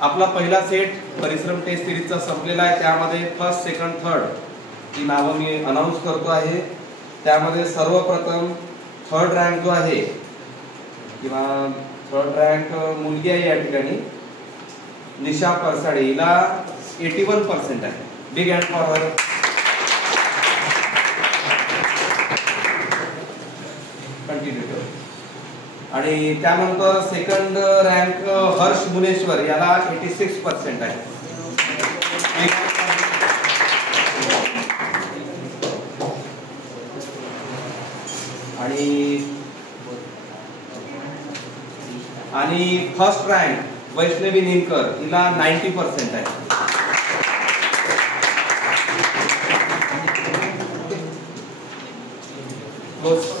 आपला पहिला सेट परिश्रम टेस्ट सिरीजचा संपलेला आहे. त्यामध्ये फर्स्ट, सेकंड, थर्ड ही नावं मी अनाऊन्स करतो आहे. त्यामध्ये सर्वप्रथम थर्ड रँक जो आहे किंवा थर्ड रँक मुलगी आहे या ठिकाणी, निशा परसाडे. हिला 81% आहे. Big hand for her. Continue. आणि त्यानंतर सेकंड रँक हर्ष मुनेश्वर, याला 86% आहे. आणि फर्स्ट रँक वैष्णवी निमकर, हिला 90% आहे. क्लोज.